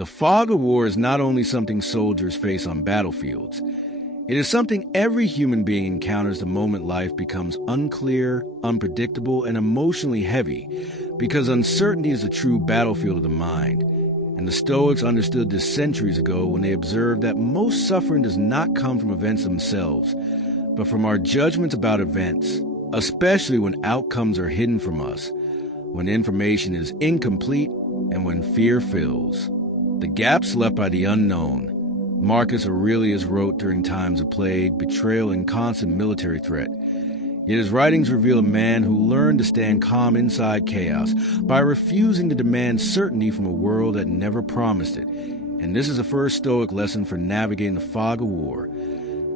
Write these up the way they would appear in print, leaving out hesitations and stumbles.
The fog of war is not only something soldiers face on battlefields. It is something every human being encounters the moment life becomes unclear, unpredictable, and emotionally heavy, because uncertainty is the true battlefield of the mind. And the Stoics understood this centuries ago when they observed that most suffering does not come from events themselves, but from our judgments about events, especially when outcomes are hidden from us, when information is incomplete, and when fear fills. The gaps left by the unknown. Marcus Aurelius wrote during times of plague, betrayal, and constant military threat. Yet his writings reveal a man who learned to stand calm inside chaos by refusing to demand certainty from a world that never promised it. And this is the first Stoic lesson for navigating the fog of war.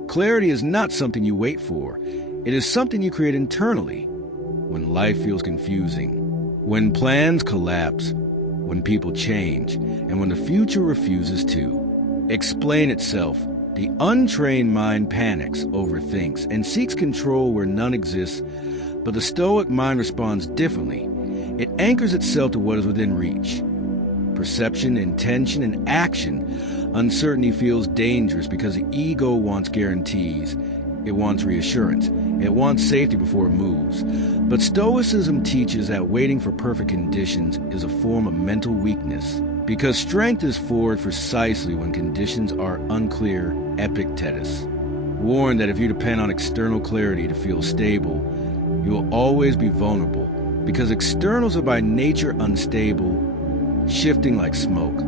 Clarity is not something you wait for. It is something you create internally when life feels confusing, when plans collapse, when people change, and when the future refuses to explain itself. The untrained mind panics, overthinks, and seeks control where none exists, but the Stoic mind responds differently. It anchors itself to what is within reach. Perception, intention, and action. Uncertainty feels dangerous because the ego wants guarantees. It wants reassurance. It wants safety before it moves. But Stoicism teaches that waiting for perfect conditions is a form of mental weakness, because strength is forged precisely when conditions are unclear. Epictetus warned that if you depend on external clarity to feel stable, you will always be vulnerable, because externals are by nature unstable, shifting like smoke,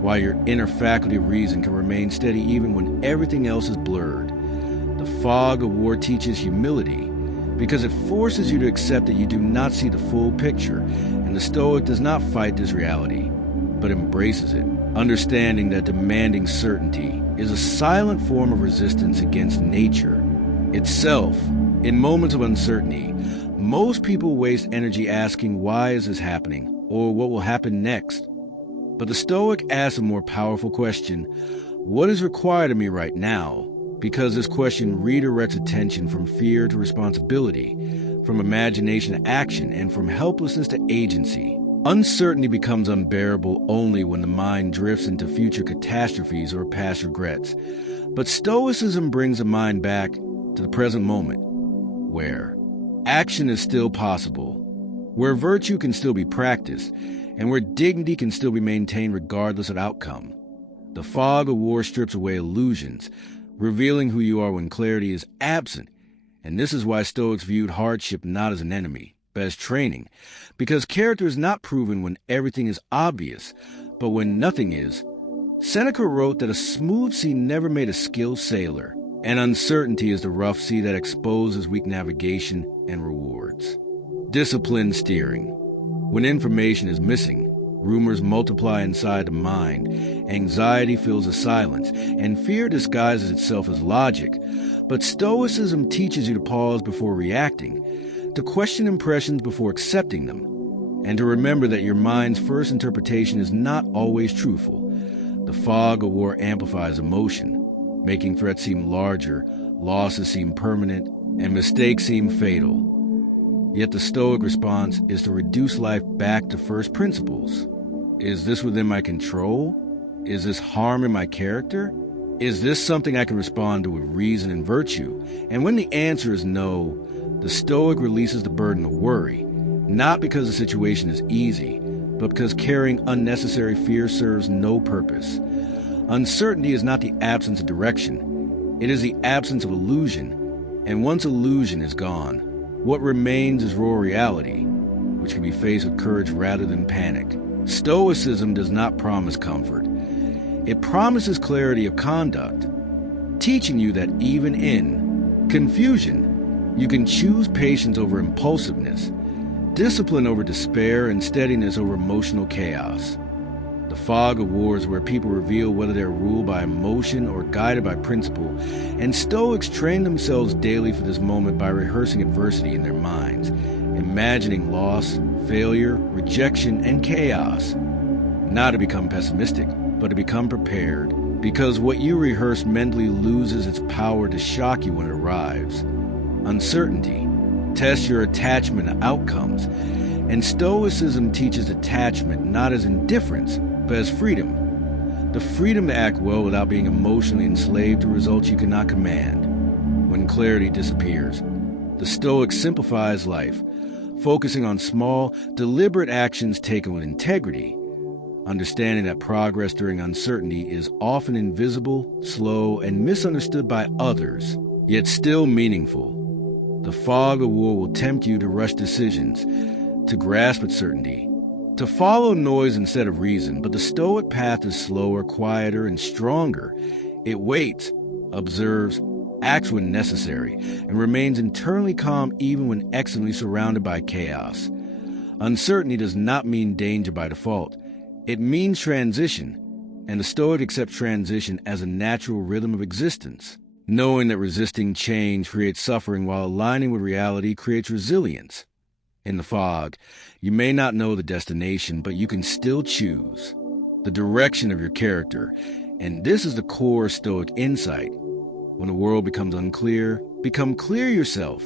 while your inner faculty of reason can remain steady even when everything else is blurred. The fog of war teaches humility, because it forces you to accept that you do not see the full picture, and the Stoic does not fight this reality, but embraces it, understanding that demanding certainty is a silent form of resistance against nature itself. In moments of uncertainty, most people waste energy asking, why is this happening, or what will happen next? But the Stoic asks a more powerful question: what is required of me right now? Because this question redirects attention from fear to responsibility, from imagination to action, and from helplessness to agency. Uncertainty becomes unbearable only when the mind drifts into future catastrophes or past regrets. But Stoicism brings the mind back to the present moment, where action is still possible, where virtue can still be practiced, and where dignity can still be maintained regardless of outcome. The fog of war strips away illusions, revealing who you are when clarity is absent. And this is why Stoics viewed hardship not as an enemy, but as training, because character is not proven when everything is obvious, but when nothing is. Seneca wrote that a smooth sea never made a skilled sailor, and uncertainty is the rough sea that exposes weak navigation and rewards disciplined steering. When information is missing, rumors multiply inside the mind, anxiety fills the silence, and fear disguises itself as logic. But Stoicism teaches you to pause before reacting, to question impressions before accepting them, and to remember that your mind's first interpretation is not always truthful. The fog of war amplifies emotion, making threats seem larger, losses seem permanent, and mistakes seem fatal. Yet the Stoic response is to reduce life back to first principles. Is this within my control? Is this harm in my character? Is this something I can respond to with reason and virtue? And when the answer is no, the Stoic releases the burden of worry, not because the situation is easy, but because carrying unnecessary fear serves no purpose. Uncertainty is not the absence of direction. It is the absence of illusion. And once illusion is gone, what remains is raw reality, which can be faced with courage rather than panic. Stoicism does not promise comfort. It promises clarity of conduct, teaching you that even in confusion, you can choose patience over impulsiveness, discipline over despair, and steadiness over emotional chaos. The fog of war is where people reveal whether they're ruled by emotion or guided by principle, and Stoics train themselves daily for this moment by rehearsing adversity in their minds, imagining loss, failure, rejection, and chaos. Not to become pessimistic, but to become prepared, because what you rehearse mentally loses its power to shock you when it arrives. Uncertainty tests your attachment to outcomes, and Stoicism teaches attachment not as indifference, but as freedom. the freedom to act well without being emotionally enslaved to results you cannot command. When clarity disappears, the Stoic simplifies life, focusing on small, deliberate actions taken with integrity, understanding that progress during uncertainty is often invisible, slow, and misunderstood by others, yet still meaningful. The fog of war will tempt you to rush decisions, to grasp at certainty, to follow noise instead of reason, but the Stoic path is slower, quieter, and stronger. It waits, observes, acts when necessary, and remains internally calm even when externally surrounded by chaos. Uncertainty does not mean danger by default. It means transition, and the Stoic accepts transition as a natural rhythm of existence, knowing that resisting change creates suffering while aligning with reality creates resilience. In the fog, you may not know the destination, but you can still choose the direction of your character, and this is the core Stoic insight. When the world becomes unclear, become clear yourself.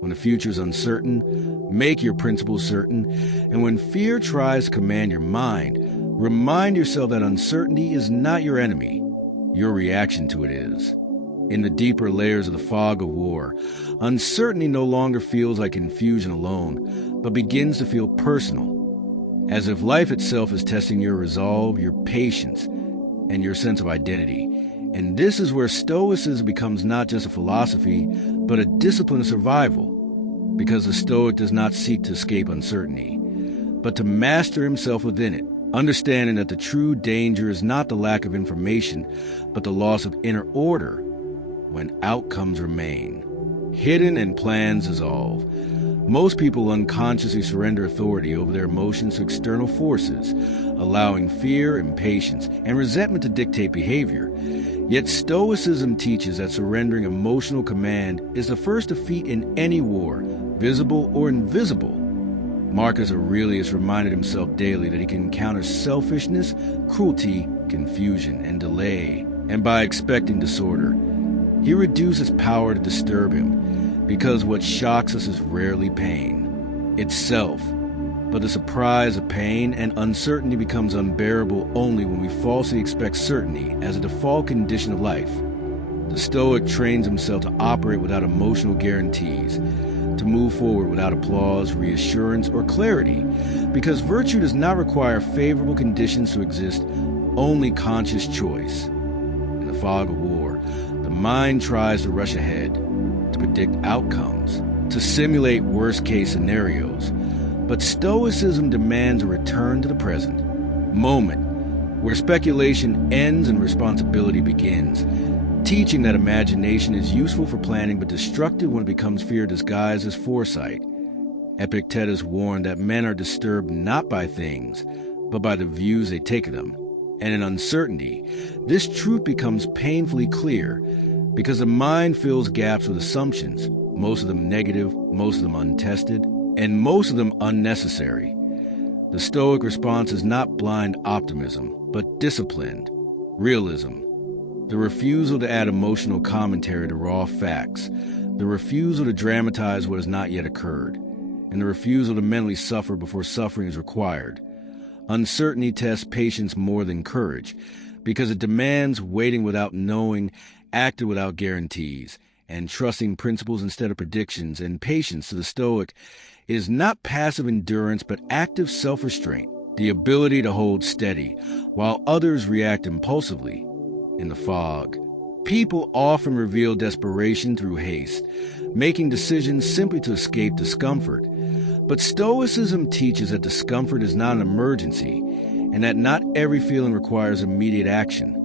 When the future is uncertain, make your principles certain. And when fear tries to command your mind, remind yourself that uncertainty is not your enemy. Your reaction to it is. In the deeper layers of the fog of war, uncertainty no longer feels like confusion alone, but begins to feel personal, as if life itself is testing your resolve, your patience, and your sense of identity. And this is where Stoicism becomes not just a philosophy, but a discipline of survival, because the Stoic does not seek to escape uncertainty, but to master himself within it, understanding that the true danger is not the lack of information, but the loss of inner order when outcomes remain hidden and plans dissolve. Most people unconsciously surrender authority over their emotions to external forces, allowing fear, impatience, and resentment to dictate behavior. Yet Stoicism teaches that surrendering emotional command is the first defeat in any war, visible or invisible. Marcus Aurelius reminded himself daily that he can encounter selfishness, cruelty, confusion, and delay, and by expecting disorder, he reduces power to disturb him, because what shocks us is rarely pain itself, but the surprise of pain and uncertainty becomes unbearable only when we falsely expect certainty as a default condition of life. The Stoic trains himself to operate without emotional guarantees, to move forward without applause, reassurance, or clarity, because virtue does not require favorable conditions to exist, only conscious choice. In the fog of war, the mind tries to rush ahead, to predict outcomes, to simulate worst-case scenarios. But Stoicism demands a return to the present moment, where speculation ends and responsibility begins, teaching that imagination is useful for planning but destructive when it becomes fear disguised as foresight. Epictetus warned that men are disturbed not by things, but by the views they take of them. And in uncertainty, this truth becomes painfully clear, because the mind fills gaps with assumptions, most of them negative, most of them untested, and most of them unnecessary. The Stoic response is not blind optimism, but disciplined realism. The refusal to add emotional commentary to raw facts, the refusal to dramatize what has not yet occurred, and the refusal to mentally suffer before suffering is required. Uncertainty tests patience more than courage, because it demands waiting without knowing, acting without guarantees, and trusting principles instead of predictions. And patience, to the Stoic, is not passive endurance but active self-restraint, the ability to hold steady while others react impulsively. In the fog, people often reveal desperation through haste, making decisions simply to escape discomfort. But Stoicism teaches that discomfort is not an emergency, and that not every feeling requires immediate action.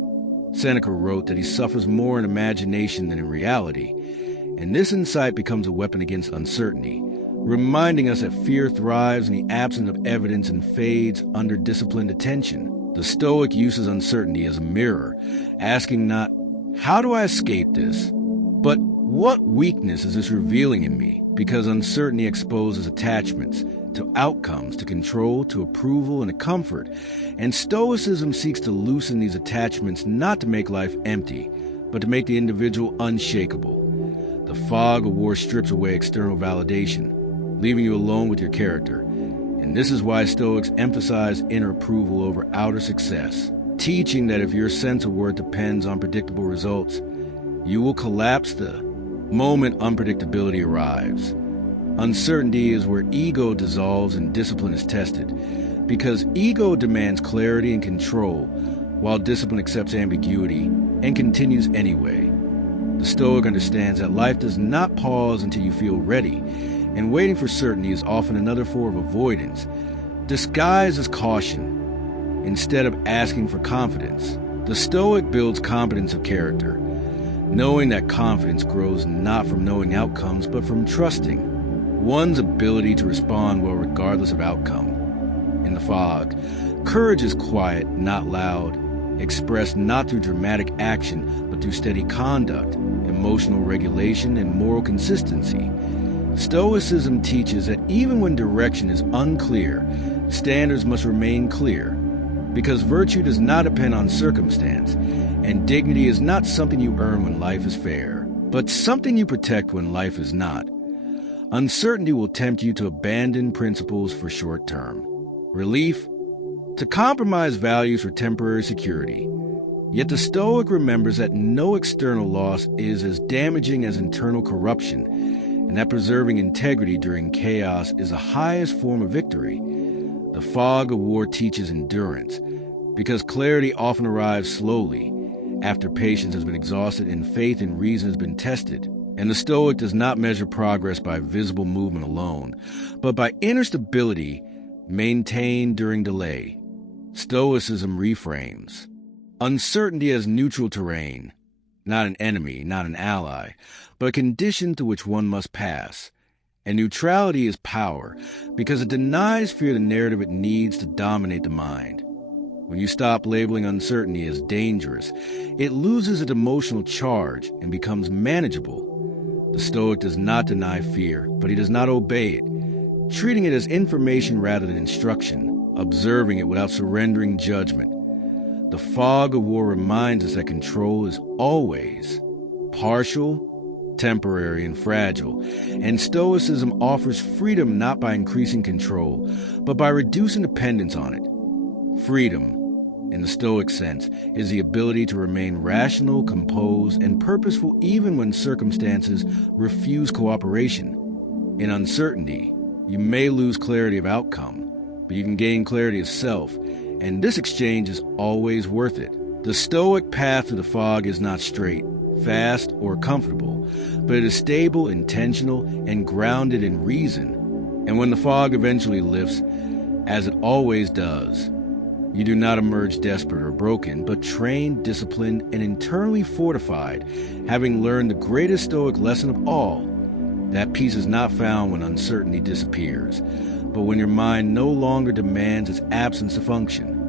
Seneca wrote that he suffers more in imagination than in reality, and this insight becomes a weapon against uncertainty, reminding us that fear thrives in the absence of evidence and fades under disciplined attention. The Stoic uses uncertainty as a mirror, asking not, "How do I escape this?" but "What weakness is this revealing in me?" Because uncertainty exposes attachments to outcomes, to control, to approval, and to comfort. And Stoicism seeks to loosen these attachments not to make life empty, but to make the individual unshakable. The fog of war strips away external validation, leaving you alone with your character. And this is why Stoics emphasize inner approval over outer success, teaching that if your sense of worth depends on predictable results, you will collapse the moment unpredictability arrives. Uncertainty is where ego dissolves and discipline is tested, because ego demands clarity and control, while discipline accepts ambiguity and continues anyway. The Stoic understands that life does not pause until you feel ready, and waiting for certainty is often another form of avoidance, disguised as caution, instead of asking for confidence. The Stoic builds competence of character, knowing that confidence grows not from knowing outcomes, but from trusting one's ability to respond well regardless of outcome. In the fog, courage is quiet, not loud, expressed not through dramatic action, but through steady conduct, emotional regulation, and moral consistency. Stoicism teaches that even when direction is unclear, standards must remain clear, because virtue does not depend on circumstance, and dignity is not something you earn when life is fair, but something you protect when life is not. Uncertainty will tempt you to abandon principles for short-term relief, to compromise values for temporary security. Yet the Stoic remembers that no external loss is as damaging as internal corruption, and that preserving integrity during chaos is the highest form of victory. The fog of war teaches endurance, because clarity often arrives slowly, after patience has been exhausted and faith and reason has been tested. And the Stoic does not measure progress by visible movement alone, but by inner stability maintained during delay. Stoicism reframes uncertainty as neutral terrain, not an enemy, not an ally, but a condition through which one must pass. And neutrality is power, because it denies fear the narrative it needs to dominate the mind. When you stop labeling uncertainty as dangerous, it loses its emotional charge and becomes manageable. The Stoic does not deny fear, but he does not obey it, treating it as information rather than instruction, observing it without surrendering judgment. The fog of war reminds us that control is always partial, temporary, and fragile, and Stoicism offers freedom not by increasing control, but by reducing dependence on it. Freedom, in the Stoic sense, is the ability to remain rational, composed, and purposeful even when circumstances refuse cooperation. In uncertainty, you may lose clarity of outcome, but you can gain clarity of self, and this exchange is always worth it. The Stoic path to the fog is not straight, fast, or comfortable, but it is stable, intentional, and grounded in reason. And when the fog eventually lifts, as it always does, you do not emerge desperate or broken, but trained, disciplined, and internally fortified, having learned the greatest Stoic lesson of all, that peace is not found when uncertainty disappears, but when your mind no longer demands its absence to function.